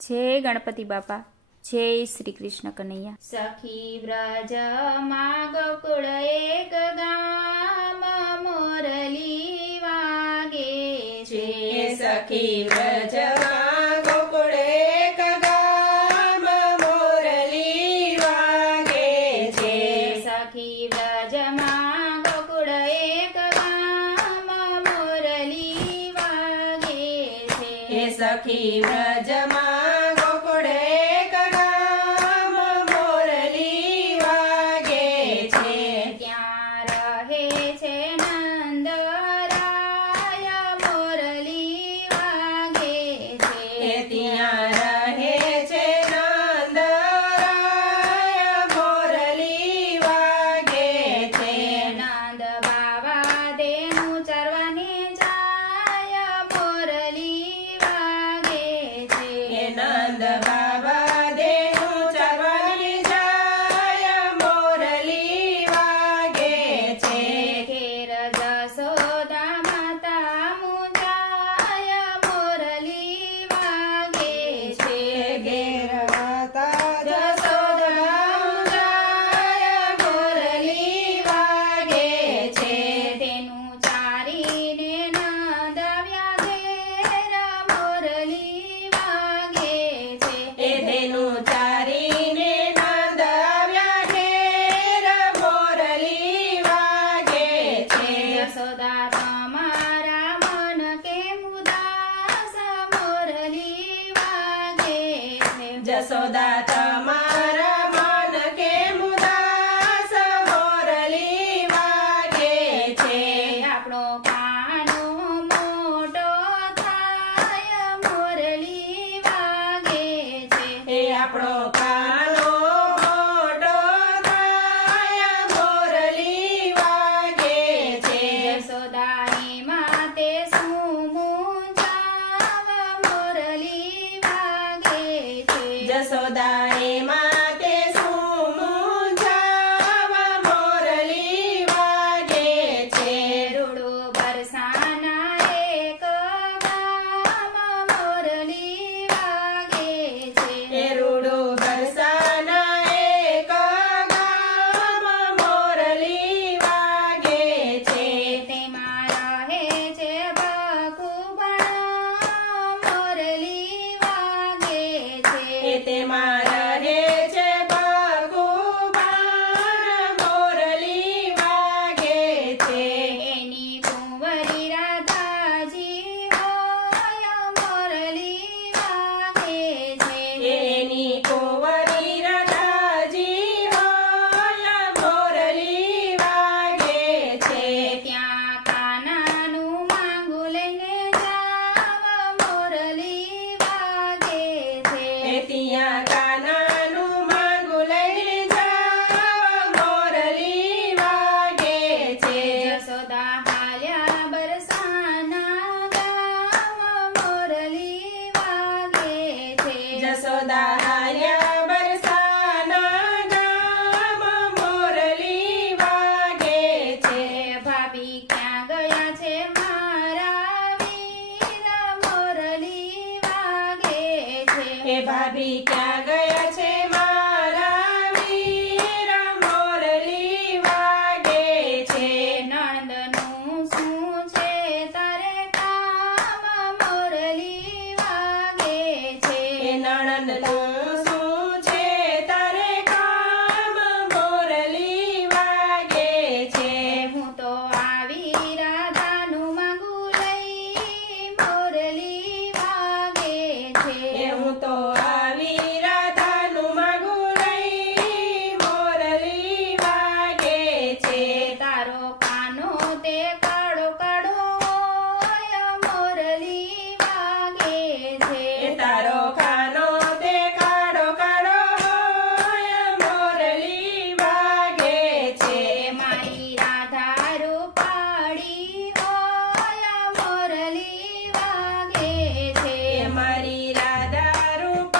जय गणपति बापा। जय श्री कृष्ण कन्हैया। सखी व्रज मा गोकुळ एक गाम मोरली वागे छे। सखी व्रज मा गोकुळ एक गाम मोरली वागे छे। सखी व्रज मा गोकुळ एक गाम मोरली वागे छे। सखी व्रज मा जसोदा तमारा मन के मुदास मोरली वागे छे। आपणो कानो मोटो थाय मोरली वागे छे। आपणो कानो मोटो थाय मोरली वागे छे। जसोदानी माते मूंझाव मोरली वागे छे। जसोदानी माते मूंझाव मोरली वागे छे। रूडो बरसाना एक गाम मोरली वागे छे। रूडो बरसाना एक गाम मोरली वागे छे। तेमां रहे छे बखूबण मोरली वागे छे। तेमां रहे छे बखूबण मोरली वागे छे। एनी कुंवरी राधाजी होय मोरली वागे छे। एनी कुंवरी राधाजी होय मोरली वागे छे। ત્યાં કાનાનું માંગુ લઈને જાવ મોરલી વાગે છે। ત્યાં કાનાનું માંગુ લઈને જાવ મોરલી વાગે છે। જસોદા હાલ્યા બરસાના ગામ મોરલી વાગે છે। જસોદા હાલ્યા બરસાના ગામ મોરલી વાગે છે। ભાભી ક્યાં ગયા છે મારા વીર મોરલી વાગે છે। ભાભી ક્યાં ગયા છે મારા વીર મોરલી વાગે છે। નણંદનું શું છે તારે કામ મોરલી વાગે છે। નણંદનું શું છે તારે કામ મોરલી વાગે છે। હું તો આવી રાધાનું માંગુ લઈ મોરલી વાગે છે। હું તો આવી રાધાનું માંગુ લઈ મોરલી વાગે છે। તારો કાનો તે કાળો કાળો હોય મોરલી વાગે છે। તારો કાનો તે કાળો કાળો હોય મોરલી વાગે છે। મારી રાધા રૂપાળી હોય મોરલી વાગે છે। મારી રાધા રૂપાળી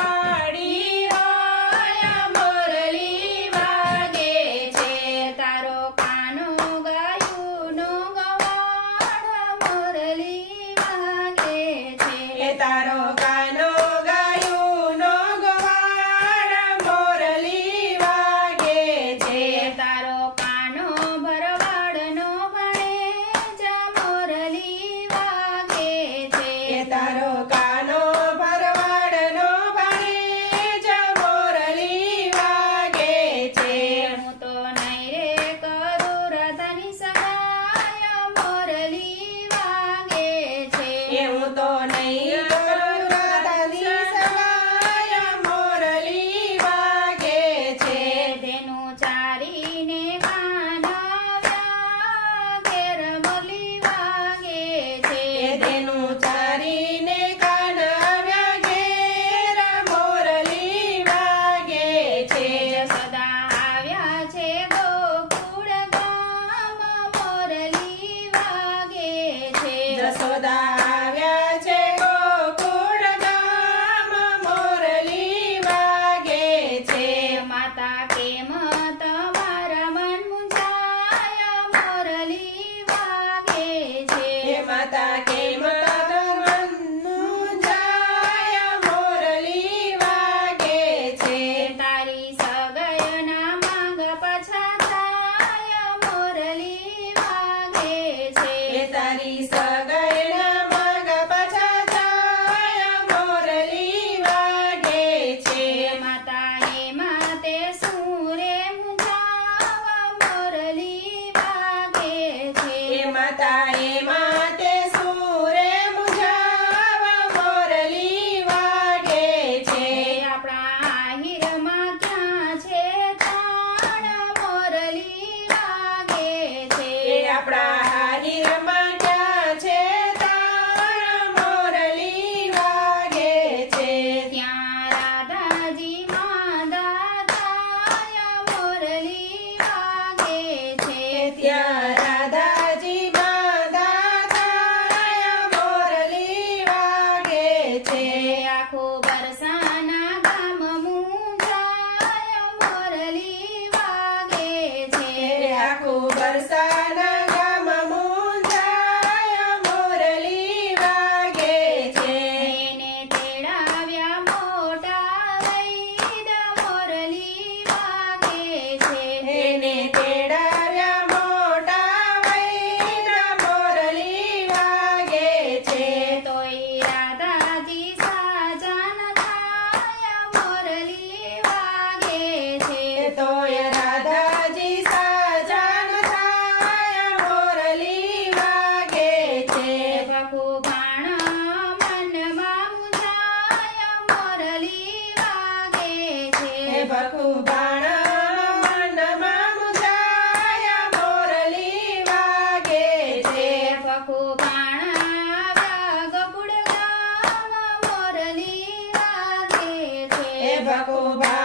ભખુભા